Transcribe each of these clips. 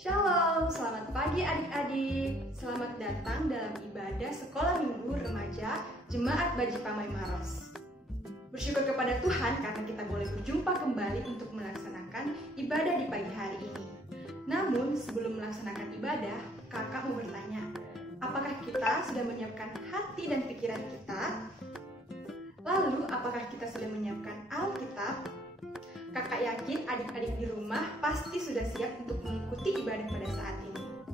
Shalom, selamat pagi adik-adik. Selamat datang dalam ibadah Sekolah Minggu Remaja Jemaat Baji Pamai Maros. Bersyukur kepada Tuhan karena kita boleh berjumpa kembali untuk melaksanakan ibadah di pagi hari ini. Namun sebelum melaksanakan ibadah, kakak mau bertanya, apakah kita sudah menyiapkan hati dan pikiran kita? Lalu, apakah kita sudah menyiapkan Alkitab? Kakak yakin adik-adik di rumah pasti sudah siap untuk mengikuti ibadah pada saat ini.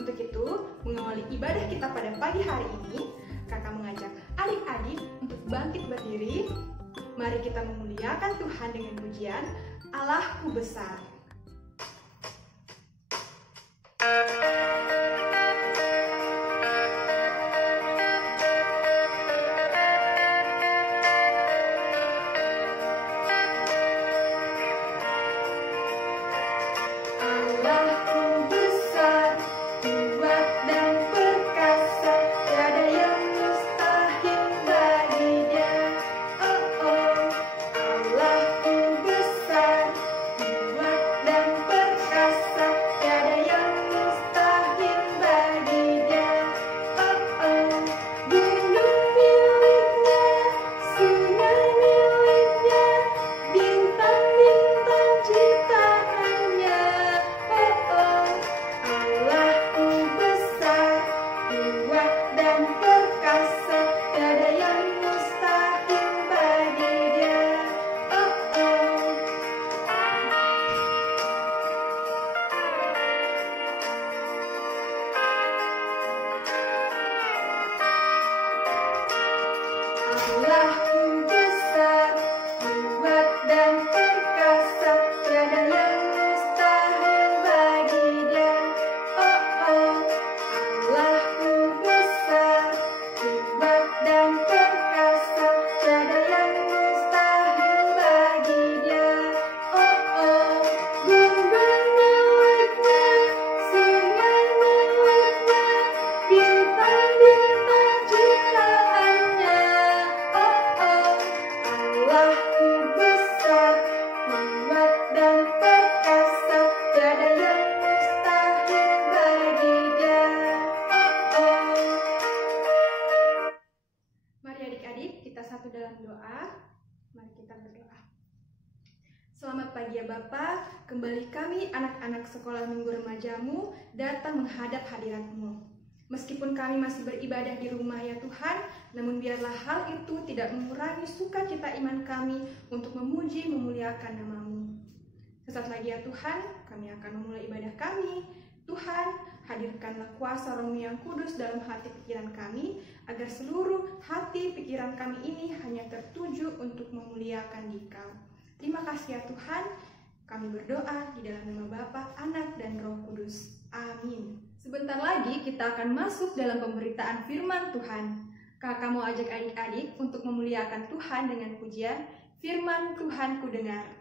Untuk itu, mengawali ibadah kita pada pagi hari ini, kakak mengajak adik-adik untuk bangkit berdiri. Mari kita memuliakan Tuhan dengan pujian Allahku besar. Selamat pagi ya Bapak, kembali kami anak-anak sekolah minggu remajamu datang menghadap hadirat-Mu. Meskipun kami masih beribadah di rumah ya Tuhan, namun biarlah hal itu tidak mengurangi sukacita iman kami untuk memuji memuliakan nama-Mu. Sesaat lagi ya Tuhan, kami akan memulai ibadah kami. Tuhan, hadirkanlah kuasa Roh-Mu yang kudus dalam hati pikiran kami, agar seluruh hati pikiran kami ini hanya tertuju untuk memuliakan Dikau. Terima kasih ya Tuhan, kami berdoa di dalam nama Bapa, Anak, dan Roh Kudus. Amin. Sebentar lagi kita akan masuk dalam pemberitaan firman Tuhan. Kakak mau ajak adik-adik untuk memuliakan Tuhan dengan pujian Firman Tuhan ku dengar.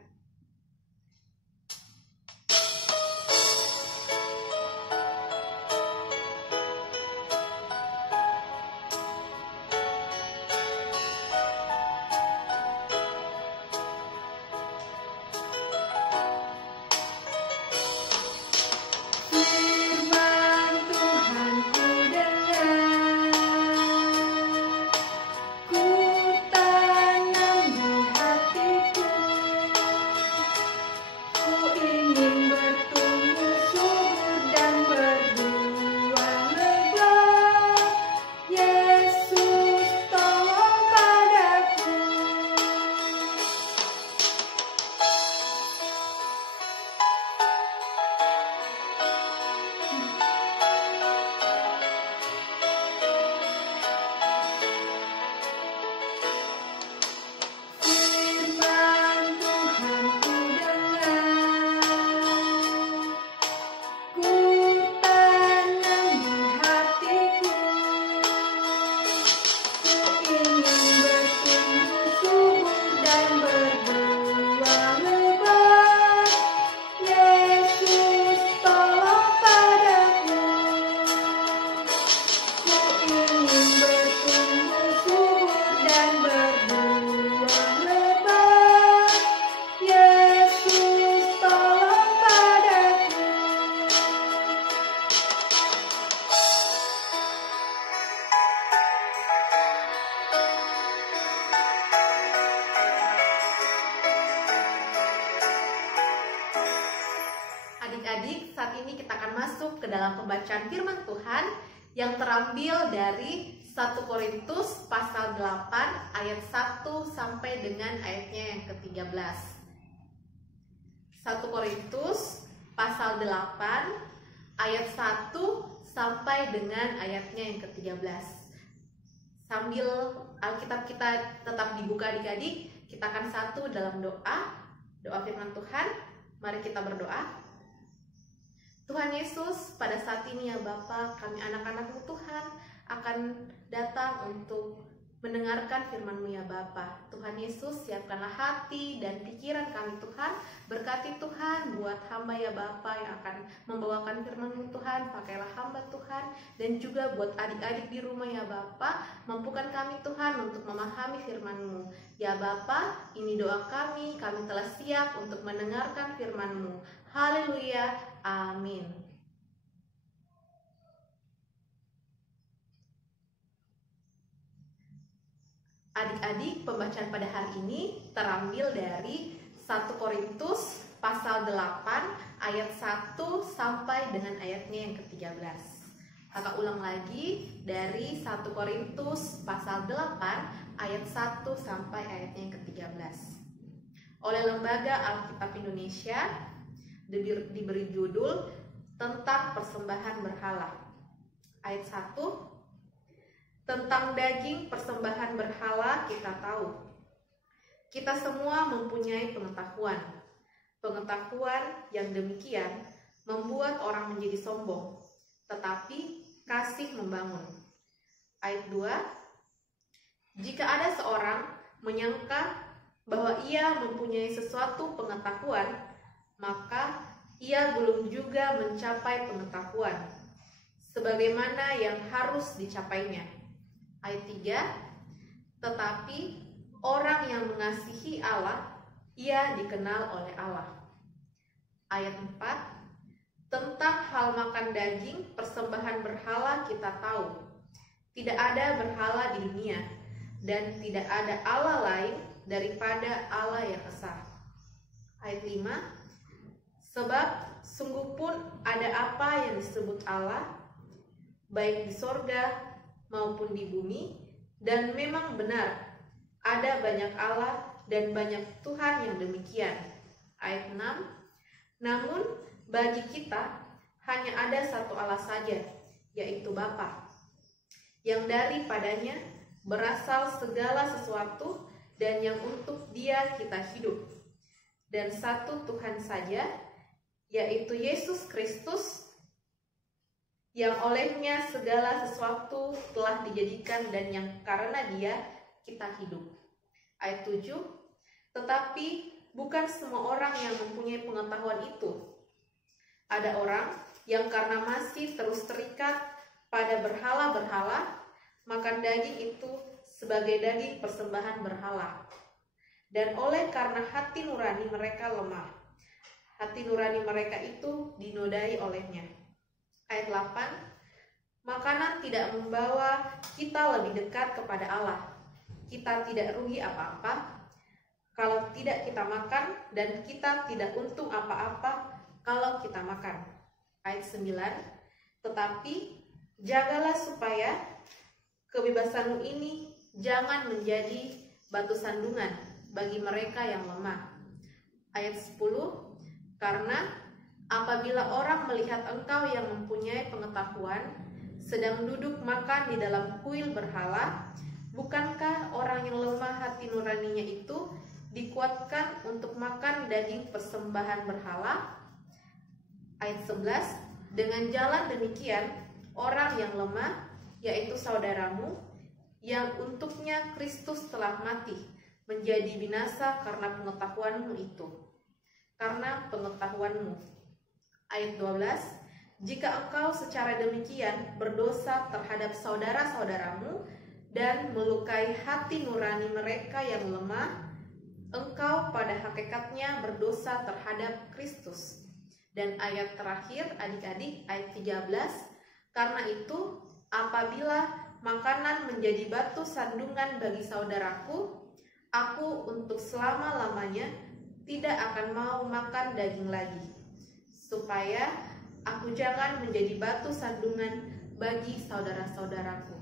Ku tanam di hatiku firman Tuhan yang terambil dari 1 Korintus pasal 8 ayat 1 sampai dengan ayatnya yang ke-13. 1 Korintus pasal 8 ayat 1 sampai dengan ayatnya yang ke-13. Sambil Alkitab kita tetap dibuka adik-adik, kita akan satu dalam doa firman Tuhan. Mari kita berdoa. Tuhan Yesus, pada saat ini ya Bapa, kami anak-anak-Mu Tuhan akan datang untuk mendengarkan firman-Mu ya Bapa. Tuhan Yesus, siapkanlah hati dan pikiran kami Tuhan. Berkati Tuhan buat hamba ya Bapa yang akan membawakan firman-Mu Tuhan. Pakailah hamba Tuhan, dan juga buat adik-adik di rumah ya Bapa. Mampukan kami Tuhan untuk memahami firman-Mu. Ya Bapa, ini doa kami telah siap untuk mendengarkan firman-Mu. Haleluya, amin. Adik-adik, pembacaan pada hari ini terambil dari 1 Korintus pasal 8 ayat 1 sampai dengan ayatnya yang ke-13. Kakak ulang lagi dari 1 Korintus pasal 8 ayat 1 sampai ayatnya yang ke-13. Oleh Lembaga Alkitab Indonesia diberi judul tentang persembahan berhala. Ayat 1, tentang daging persembahan berhala kita tahu. Kita semua mempunyai pengetahuan. Pengetahuan yang demikian membuat orang menjadi sombong, tetapi kasih membangun. Ayat 2, jika ada seorang menyangka bahwa ia mempunyai sesuatu pengetahuan, maka ia belum juga mencapai pengetahuan sebagaimana yang harus dicapainya. Ayat 3, tetapi orang yang mengasihi Allah, ia dikenal oleh Allah. Ayat 4, tentang hal makan daging persembahan berhala kita tahu. Tidak ada berhala di dunia, dan tidak ada Allah lain daripada Allah yang esa. Ayat 5, sebab sungguh pun ada apa yang disebut Allah, baik di sorga maupun di bumi, dan memang benar, ada banyak Allah dan banyak Tuhan yang demikian. Ayat 6, namun bagi kita hanya ada satu Allah saja, yaitu Bapa, yang daripadanya berasal segala sesuatu dan yang untuk Dia kita hidup, dan satu Tuhan saja, yaitu Yesus Kristus, yang olehnya segala sesuatu telah dijadikan dan yang karena Dia kita hidup. Ayat 7, tetapi bukan semua orang yang mempunyai pengetahuan itu. Ada orang yang karena masih terus terikat pada berhala-berhala, makan daging itu sebagai daging persembahan berhala. Dan oleh karena hati nurani mereka lemah, hati nurani mereka itu dinodai olehnya. Ayat 8, makanan tidak membawa kita lebih dekat kepada Allah. Kita tidak rugi apa-apa kalau tidak kita makan, dan kita tidak untung apa-apa kalau kita makan. Ayat 9, tetapi jagalah supaya kebebasanmu ini jangan menjadi batu sandungan bagi mereka yang lemah. Ayat 10, karena apabila orang melihat engkau yang mempunyai pengetahuan sedang duduk makan di dalam kuil berhala, bukankah orang yang lemah hati nuraninya itu dikuatkan untuk makan daging persembahan berhala? Ayat 11, dengan jalan demikian orang yang lemah, yaitu saudaramu, yang untuknya Kristus telah mati, menjadi binasa karena pengetahuanmu itu. Karena pengetahuanmu. Ayat 12, jika engkau secara demikian berdosa terhadap saudara-saudaramu dan melukai hati nurani mereka yang lemah, engkau pada hakikatnya berdosa terhadap Kristus. Dan ayat terakhir adik-adik, ayat 13, karena itu apabila makanan menjadi batu sandungan bagi saudaraku, aku untuk selama-lamanya tidak akan mau makan daging lagi, supaya aku jangan menjadi batu sandungan bagi saudara-saudaraku.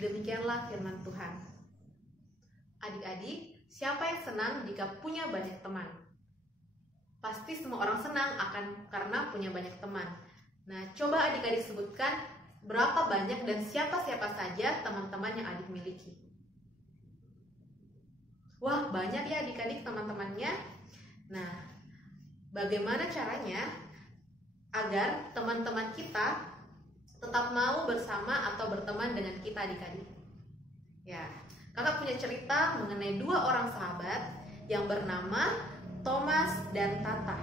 Demikianlah firman Tuhan. Adik-adik, siapa yang senang jika punya banyak teman? Pasti semua orang senang karena punya banyak teman. Nah, coba adik-adik sebutkan berapa banyak dan siapa-siapa saja teman-teman yang adik miliki. Wah, banyak ya adik-adik teman-temannya. Nah, bagaimana caranya agar teman-teman kita tetap mau bersama atau berteman dengan kita adik-adik? Ya, kakak punya cerita mengenai dua orang sahabat yang bernama Thomas dan Tata.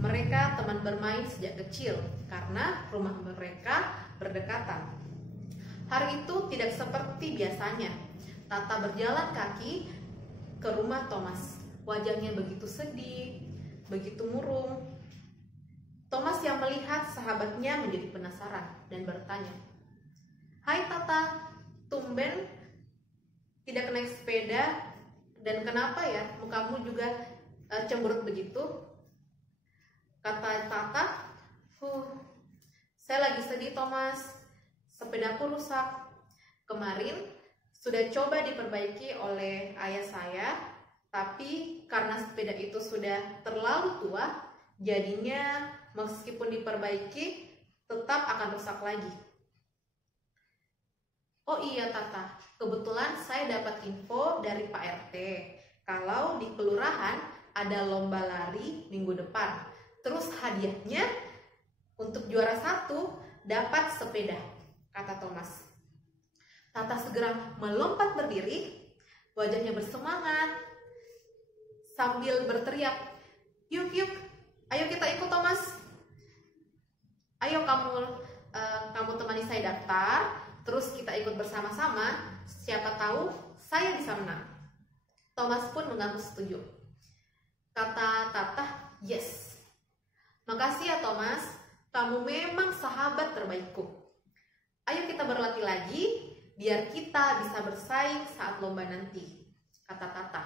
Mereka teman bermain sejak kecil karena rumah mereka berdekatan. Hari itu tidak seperti biasanya. Tata berjalan kaki ke rumah Thomas. Wajahnya begitu sedih, begitu murung. Thomas yang melihat sahabatnya menjadi penasaran dan bertanya, "Hai Tata, tumben tidak naik sepeda dan kenapa ya mukamu juga cemberut begitu?" Kata Tata, saya lagi sedih Thomas, sepedaku rusak. Kemarin sudah coba diperbaiki oleh ayah saya, tapi karena sepeda itu sudah terlalu tua, jadinya meskipun diperbaiki tetap akan rusak lagi. Oh iya Tata, kebetulan saya dapat info dari Pak RT kalau di kelurahan ada lomba lari minggu depan. Terus hadiahnya untuk juara 1 dapat sepeda, kata Thomas. Tata segera melompat berdiri, wajahnya bersemangat sambil berteriak, "Yuk, ayo kita ikut Thomas. Ayo kamu temani saya daftar, terus kita ikut bersama-sama, siapa tahu saya bisa menang." Thomas pun mengaku setuju. Kata Tata, "Yes. Makasih ya Thomas, kamu memang sahabat terbaikku. Ayo kita berlatih lagi, biar kita bisa bersaing saat lomba nanti," kata Tata.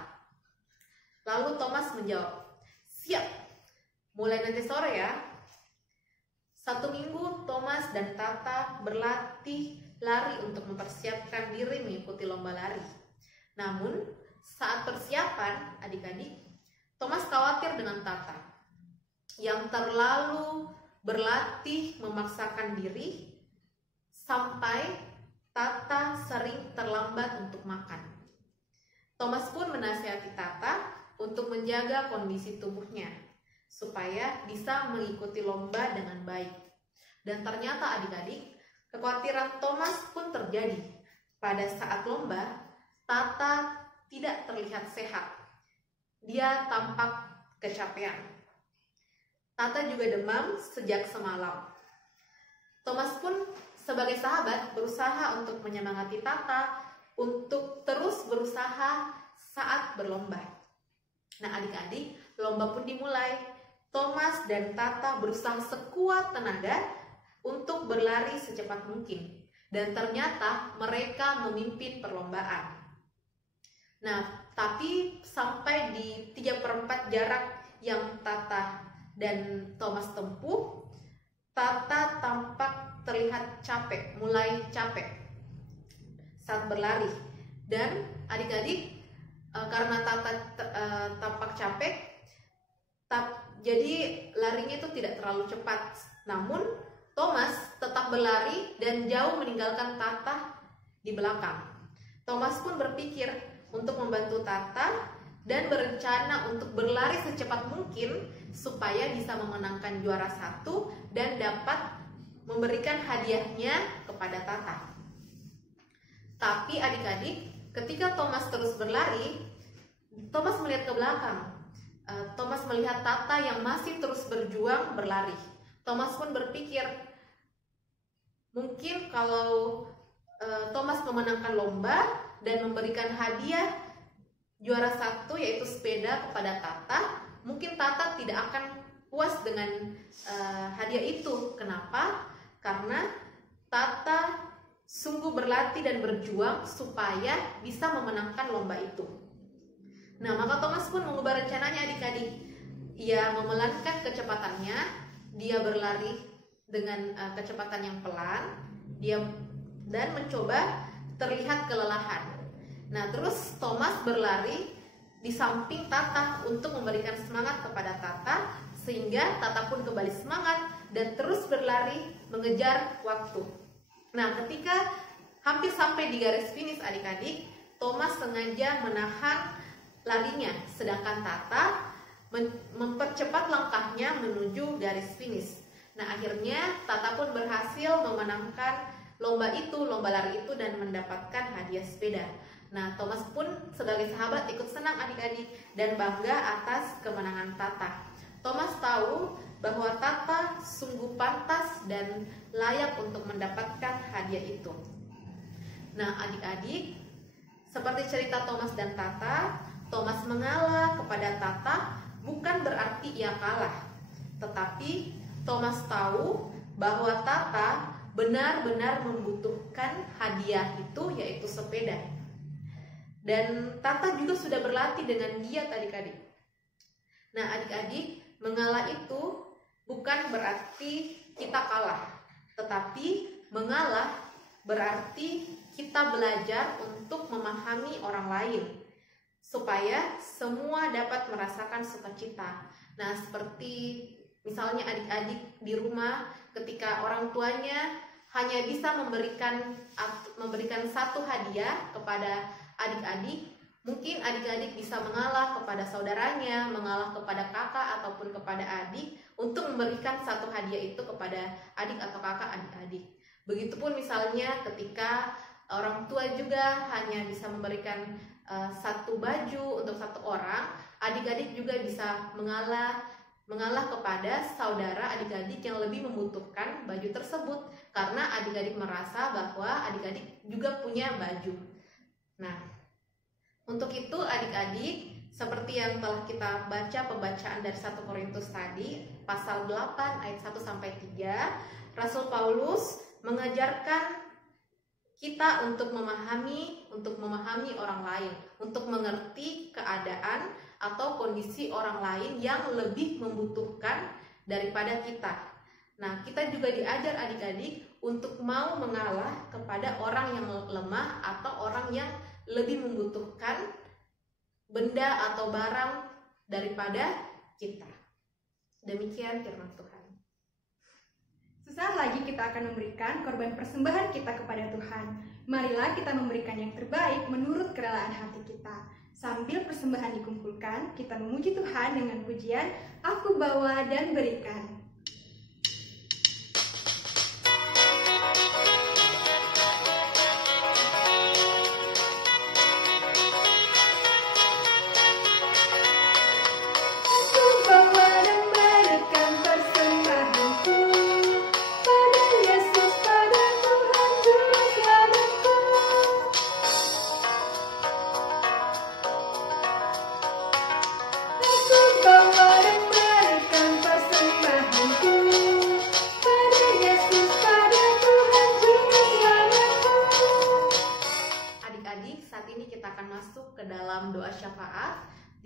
Lalu Thomas menjawab, "Siap, mulai nanti sore ya." 1 minggu Thomas dan Tata berlatih lari untuk mempersiapkan diri mengikuti lomba lari. Namun saat persiapan adik-adik, Thomas khawatir dengan Tata yang terlalu berlatih memaksakan diri sampai Tata sering terlambat untuk makan. Thomas pun menasihati Tata untuk menjaga kondisi tubuhnya supaya bisa mengikuti lomba dengan baik. Dan ternyata adik-adik, kekhawatiran Thomas pun terjadi. Pada saat lomba, Tata tidak terlihat sehat. Dia tampak kecapean. Tata juga demam sejak semalam. Thomas pun sebagai sahabat berusaha untuk menyemangati Tata untuk terus berusaha saat berlomba. Nah adik-adik, lomba pun dimulai. Thomas dan Tata berusaha sekuat tenaga untuk berlari secepat mungkin. Dan ternyata mereka memimpin perlombaan. Nah, tapi sampai di 3/4 jarak yang Tata dan Thomas tempuh, Tata tampak terlihat capek, mulai capek saat berlari. Dan adik-adik, karena Tata tampak capek, jadi larinya itu tidak terlalu cepat. Namun Thomas tetap berlari dan jauh meninggalkan Tata di belakang. Thomas pun berpikir untuk membantu Tata dan berencana untuk berlari secepat mungkin supaya bisa memenangkan juara 1 dan dapat memberikan hadiahnya kepada Tata. Tapi adik-adik, ketika Thomas terus berlari, Thomas melihat ke belakang. Thomas melihat Tata yang masih terus berjuang berlari. Thomas pun berpikir, mungkin kalau Thomas memenangkan lomba dan memberikan hadiah juara 1 yaitu sepeda kepada Tata, mungkin Tata tidak akan puas dengan hadiah itu. Kenapa? Karena Tata sungguh berlatih dan berjuang supaya bisa memenangkan lomba itu. Nah, maka Thomas pun mengubah rencananya adik-adik. Ia memelankan kecepatannya dia berlari dengan kecepatan yang pelan, dan mencoba terlihat kelelahan. Nah, terus Thomas berlari di samping Tata untuk memberikan semangat kepada Tata, sehingga Tata pun kembali semangat dan terus berlari mengejar waktu. Nah, ketika hampir sampai di garis finish adik-adik, Thomas sengaja menahan larinya, sedangkan Tata mempercepat langkahnya menuju garis finish. Nah, akhirnya Tata pun berhasil memenangkan lomba lari itu dan mendapatkan hadiah sepeda. Nah, Thomas pun sebagai sahabat ikut senang adik-adik dan bangga atas kemenangan Tata. Thomas tahu bahwa Tata sungguh pantas dan layak untuk mendapatkan hadiah itu. Nah, adik-adik, seperti cerita Thomas dan Tata, Thomas mengalah kepada Tata bukan berarti ia kalah, tetapi Thomas tahu bahwa Tata benar-benar membutuhkan hadiah itu, yaitu sepeda. Dan Tata juga sudah berlatih dengan giat adik-adik. Nah, adik-adik, mengalah itu bukan berarti kita kalah, tetapi mengalah berarti kita belajar untuk memahami orang lain, supaya semua dapat merasakan sukacita. Nah, seperti misalnya adik-adik di rumah, ketika orang tuanya hanya bisa memberikan satu hadiah kepada adik-adik, mungkin adik-adik bisa mengalah kepada saudaranya, mengalah kepada kakak ataupun kepada adik untuk memberikan satu hadiah itu kepada adik atau kakak adik-adik. Begitupun misalnya ketika orang tua juga hanya bisa memberikan satu baju untuk satu orang, adik-adik juga bisa mengalah kepada saudara adik-adik yang lebih membutuhkan baju tersebut, karena adik-adik merasa bahwa adik-adik juga punya baju. Nah, untuk itu adik-adik, seperti yang telah kita baca pembacaan dari 1 Korintus tadi, pasal 8 ayat 1-3, Rasul Paulus mengajarkan kita untuk memahami orang lain, untuk mengerti keadaan atau kondisi orang lain yang lebih membutuhkan daripada kita. Nah, kita juga diajar adik-adik untuk mau mengalah kepada orang yang lemah atau orang yang lebih membutuhkan benda atau barang daripada kita. Demikian firman Tuhan. Sesaat lagi kita akan memberikan korban persembahan kita kepada Tuhan. Marilah kita memberikan yang terbaik menurut kerelaan hati kita. Sambil persembahan dikumpulkan, kita memuji Tuhan dengan pujian, "Aku bawa dan berikan."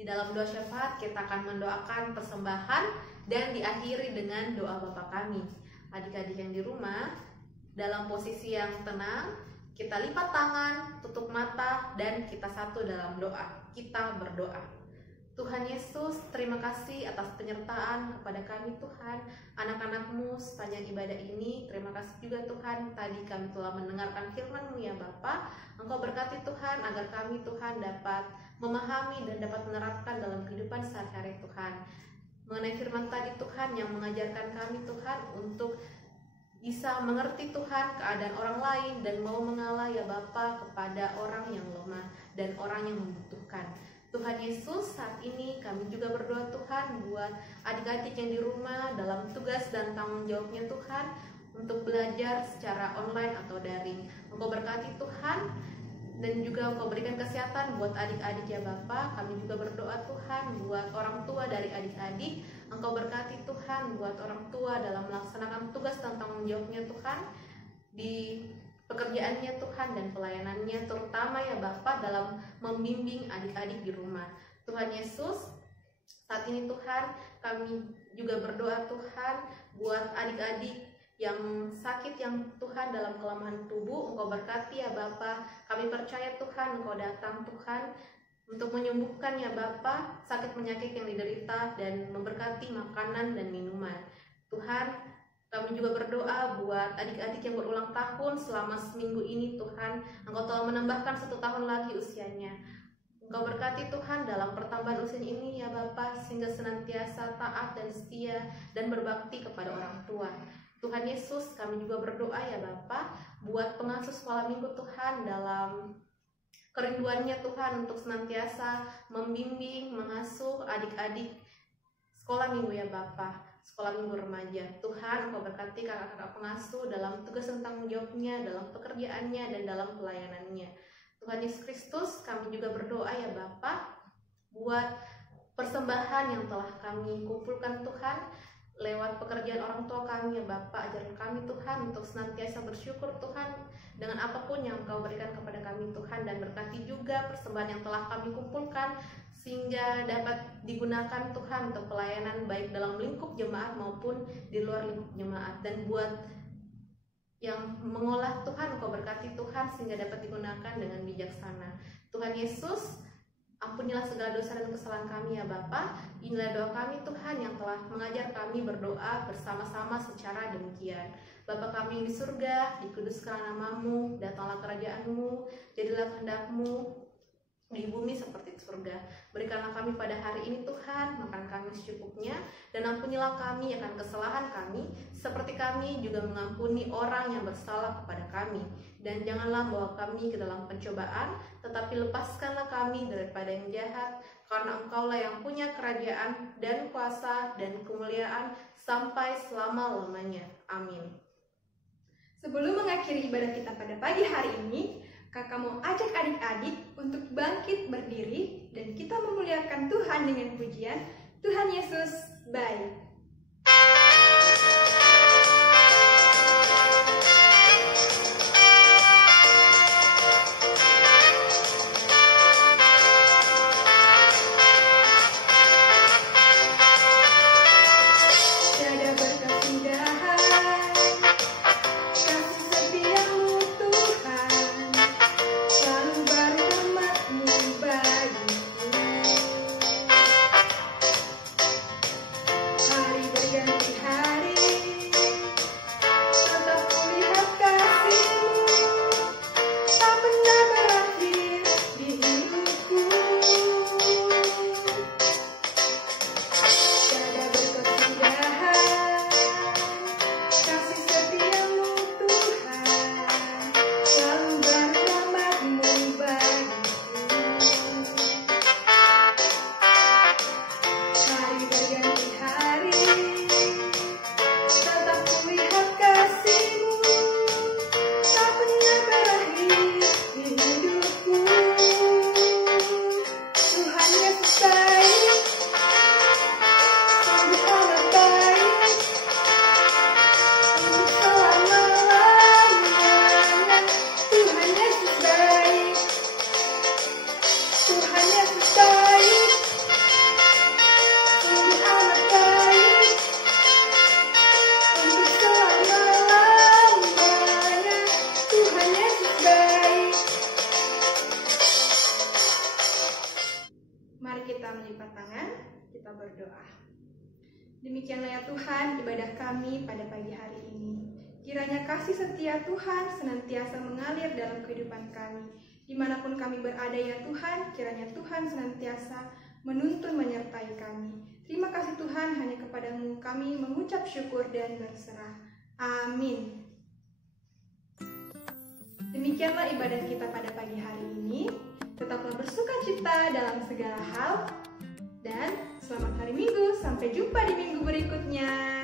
Di dalam doa syafaat kita akan mendoakan persembahan dan diakhiri dengan doa Bapa kami. Adik-adik yang di rumah, dalam posisi yang tenang, kita lipat tangan, tutup mata, dan kita satu dalam doa. Kita berdoa. Tuhan Yesus, terima kasih atas penyertaan kepada kami Tuhan, anak-anak-Mu sepanjang ibadah ini. Terima kasih juga Tuhan, tadi kami telah mendengarkan firman-Mu ya Bapa. Engkau berkati Tuhan agar kami Tuhan dapat memahami dan dapat menerapkan dalam kehidupan sehari-hari Tuhan. Mengenai firman tadi Tuhan yang mengajarkan kami Tuhan untuk bisa mengerti Tuhan keadaan orang lain dan mau mengalah ya Bapa kepada orang yang lemah dan orang yang membutuhkan. Tuhan Yesus, saat ini kami juga berdoa Tuhan buat adik-adik yang di rumah dalam tugas dan tanggung jawabnya Tuhan untuk belajar secara online atau daring. Engkau berkati Tuhan dan juga Engkau berikan kesehatan buat adik-adik ya Bapa. Kami juga berdoa Tuhan buat orang tua dari adik-adik. Engkau berkati Tuhan buat orang tua dalam melaksanakan tugas dan tanggung jawabnya Tuhan di pekerjaannya Tuhan dan pelayanannya, terutama ya Bapa dalam membimbing adik-adik di rumah. Tuhan Yesus, saat ini Tuhan kami juga berdoa Tuhan Buat adik-adik yang sakit yang Tuhan dalam kelemahan tubuh, Engkau berkati ya Bapa. Kami percaya Tuhan, Engkau datang Tuhan untuk menyembuhkan ya Bapa sakit penyakit yang diderita dan memberkati makanan dan minuman. Tuhan, kami juga berdoa buat adik-adik yang berulang tahun selama seminggu ini Tuhan. Engkau telah menambahkan 1 tahun lagi usianya. Engkau berkati Tuhan dalam pertambahan usia ini ya Bapa, sehingga senantiasa taat dan setia dan berbakti kepada orang tua. Tuhan Yesus, kami juga berdoa ya Bapa buat pengasuh sekolah minggu Tuhan dalam kerinduannya Tuhan untuk senantiasa membimbing, mengasuh adik-adik sekolah minggu ya Bapa, sekolah minggu remaja. Tuhan, Engkau berkati kakak-kakak pengasuh dalam tugas dan tanggung jawabnya, dalam pekerjaannya dan dalam pelayanannya. Tuhan Yesus Kristus, kami juga berdoa ya Bapa buat persembahan yang telah kami kumpulkan Tuhan lewat pekerjaan orang tua kami ya Bapa. Ajarkan kami Tuhan untuk senantiasa bersyukur Tuhan dengan apapun yang Engkau berikan kepada kami Tuhan, dan berkati juga persembahan yang telah kami kumpulkan sehingga dapat digunakan Tuhan untuk pelayanan baik dalam lingkup jemaat maupun di luar lingkup jemaat. Dan buat yang mengolah Tuhan, Engkau berkati Tuhan sehingga dapat digunakan dengan bijaksana. Tuhan Yesus, ampunilah segala dosa dan kesalahan kami ya Bapa. Inilah doa kami Tuhan yang telah mengajar kami berdoa bersama-sama secara demikian. Bapa kami yang di surga, dikuduskanlah nama-Mu, datanglah kerajaan-Mu, jadilah kehendak-Mu di bumi seperti di surga. Berikanlah kami pada hari ini Tuhan makan kami secukupnya, dan ampunilah kami akan kesalahan kami seperti kami juga mengampuni orang yang bersalah kepada kami. Dan janganlah bawa kami ke dalam pencobaan, tetapi lepaskanlah kami daripada yang jahat, karena Engkaulah yang punya kerajaan dan kuasa dan kemuliaan sampai selama-lamanya. Amin. Sebelum mengakhiri ibadah kita pada pagi hari ini, Kakak mau ajak adik-adik untuk bangkit berdiri dan kita memuliakan Tuhan dengan pujian Tuhan Yesus baik. Demikianlah ya Tuhan ibadah kami pada pagi hari ini. Kiranya kasih setia Tuhan senantiasa mengalir dalam kehidupan kami. Dimanapun kami berada ya Tuhan, kiranya Tuhan senantiasa menuntun menyertai kami. Terima kasih Tuhan, hanya kepadamu kami mengucap syukur dan berserah. Amin. Demikianlah ibadah kita pada pagi hari ini. Tetaplah bersukacita dalam segala hal. Dan selamat hari Minggu, sampai jumpa di minggu berikutnya.